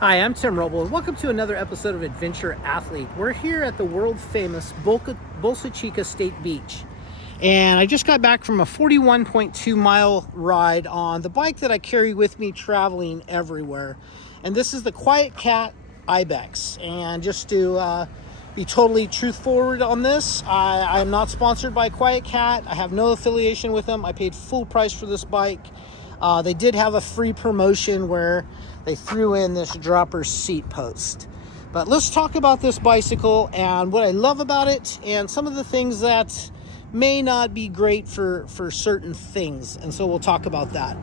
Hi, I'm Tim Roble, and welcome to another episode of Adventure Athlete. We're here at the world famous Bolsa Chica State Beach. And I just got back from a 41.2 mile ride on the bike that I carry with me traveling everywhere. And this is the Quiet Cat Ibex. And just to be totally truthforward on this, I am not sponsored by Quiet Cat. I have no affiliation with them. I paid full price for this bike. They did have a free promotion where they threw in this dropper seat post. But let's talk about this bicycle and what I love about it and some of the things that may not be great for certain things. And so we'll talk about that.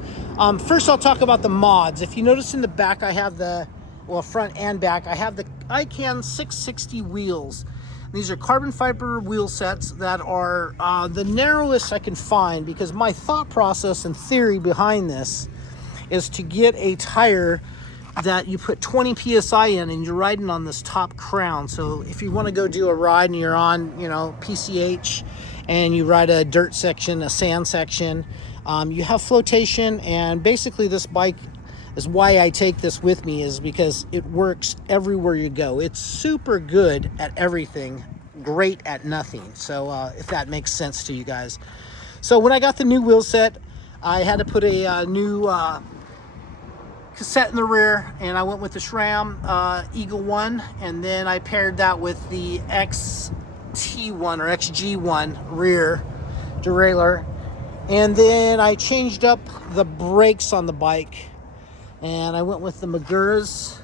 First, I'll talk about the mods. If you notice in the back, I have front and back, I have the ICANN 660 wheels. These are carbon fiber wheel sets that are the narrowest I can find, because my thought process and theory behind this is to get a tire that you put 20 psi in and you're riding on this top crown. So if you want to go do a ride and you're on, PCH and you ride a dirt section, a sand section, you have flotation. And basically this bike is why I take this with me, is because it works everywhere you go. It's super good at everything, great at nothing. So if that makes sense to you guys. So when I got the new wheel set, I had to put a new cassette in the rear, and I went with the SRAM Eagle 1, and then I paired that with the XT1 or XG1 rear derailleur. And then I changed up the brakes on the bike, and I went with the Maguras,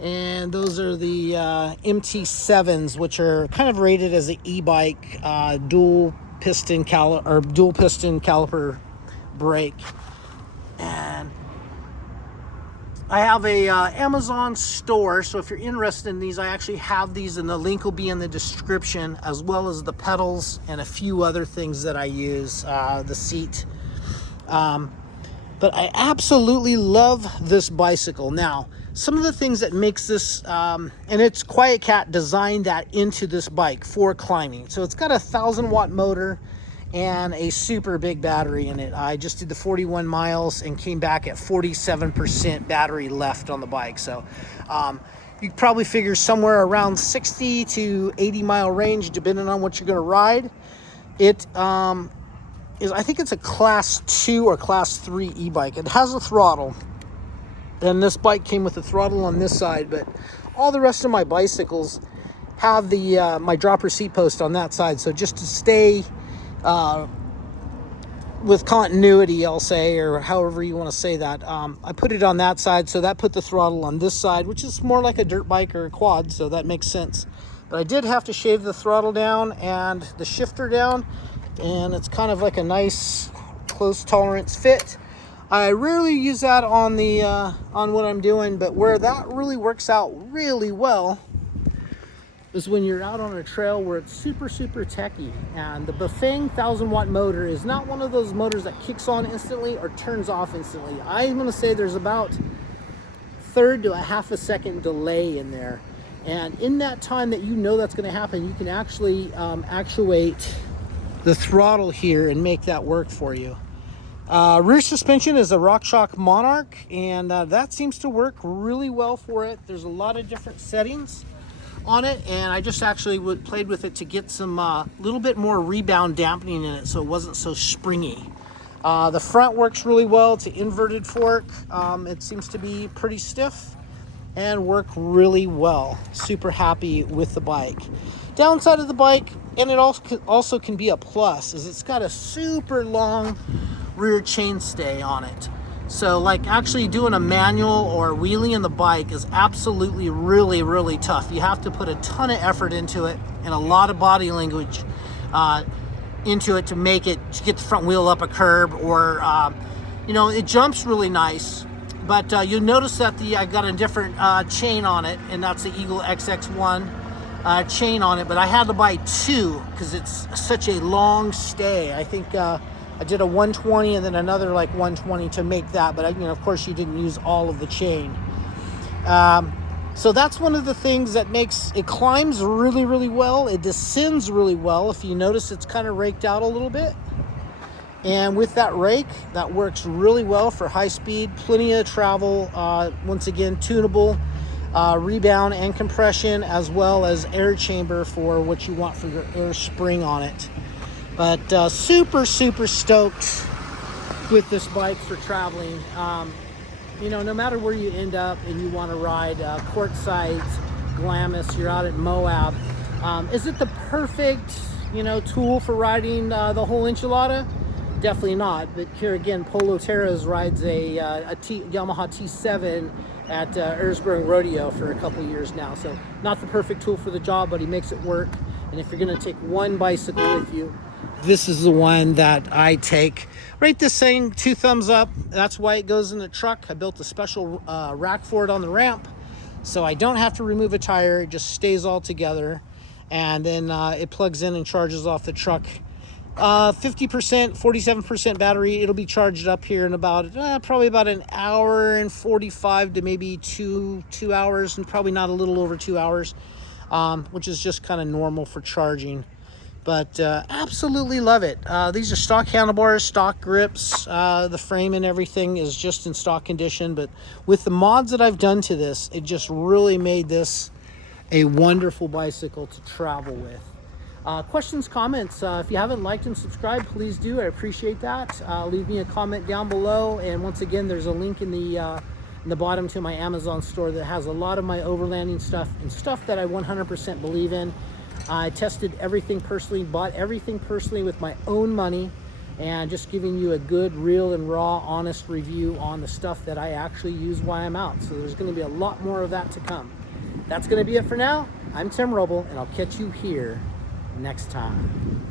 and those are the MT7s, which are kind of rated as an e-bike, dual piston caliper brake. And I have a Amazon store, so if you're interested in these, I actually have these, and the link will be in the description, as well as the pedals and a few other things that I use, the seat. But I absolutely love this bicycle. Now, some of the things that makes this, and it's Quiet Cat designed that into this bike for climbing. So it's got a 1,000-watt motor and a super big battery in it. I just did the 41 miles and came back at 47% battery left on the bike. So you probably figure somewhere around 60 to 80 mile range, depending on what you're going to ride. It I think it's a class 2 or class 3 e-bike. It has a throttle, and this bike came with a throttle on this side, but all the rest of my bicycles have the my dropper seat post on that side. So just to stay with continuity, I'll say, or however you want to say that, I put it on that side, so that put the throttle on this side, which is more like a dirt bike or a quad, so that makes sense. But I did have to shave the throttle down and the shifter down, and it's kind of like a nice close tolerance fit. I rarely use that on the on what I'm doing, but where that really works out really well is when you're out on a trail where it's super techy. And the Bafang 1,000-watt motor is not one of those motors that kicks on instantly or turns off instantly. I'm going to say there's about third to a half a second delay in there, and in that time that that's going to happen, you can actually actuate the throttle here and make that work for you. Rear suspension is a RockShox Monarch, and that seems to work really well for it. There's a lot of different settings on it, and I just actually played with it to get some little bit more rebound dampening in it, so it wasn't so springy. The front works really well. It's an inverted fork. It seems to be pretty stiff and work really well. Super happy with the bike. Downside of the bike, and it also can be a plus, is it's got a super long rear chainstay on it. So like actually doing a manual or wheelie in the bike is absolutely really tough. You have to put a ton of effort into it and a lot of body language into it to get the front wheel up a curb, or it jumps really nice. But you'll notice that I got a different chain on it, and that's the Eagle XX1 chain on it. But I had to buy two because it's such a long stay. I think I did a 120 and then another like 120 to make that, but of course you didn't use all of the chain. So that's one of the things that makes it climbs really well. It descends really well. If you notice, it's kind of raked out a little bit. And with that rake, that works really well for high speed, plenty of travel. Once again, tunable, rebound and compression, as well as air chamber for what you want for your air spring on it. But super stoked with this bike for traveling. You know, no matter where you end up and you want to ride, Quartzsite, Glamis, you're out at Moab. Is it the perfect, you know, tool for riding the whole enchilada? Definitely not. But here again, Polo Terras rides a Yamaha T7 at Erzberg Rodeo for a couple years now. So not the perfect tool for the job, but he makes it work. And if you're going to take one bicycle with you, this is the one that I take. Rate this thing 2 thumbs up. That's why it goes in the truck. I built a special rack for it on the ramp, so I don't have to remove a tire. It just stays all together, and then it plugs in and charges off the truck. 50%, 47% battery. It'll be charged up here in about probably about an hour and 45 to maybe two hours, and probably not a little over 2 hours, which is just kind of normal for charging. But absolutely love it. These are stock handlebars, stock grips. The frame and everything is just in stock condition. But with the mods that I've done to this, it just really made this a wonderful bicycle to travel with. Questions, comments, if you haven't liked and subscribed, please do. I appreciate that. Leave me a comment down below. And once again, there's a link in the bottom to my Amazon store that has a lot of my overlanding stuff and stuff that I 100% believe in. I tested everything personally, bought everything personally with my own money, and just giving you a good, real and raw, honest review on the stuff that I actually use while I'm out. So there's going to be a lot more of that to come. That's going to be it for now. I'm Tim Roble, and I'll catch you here next time.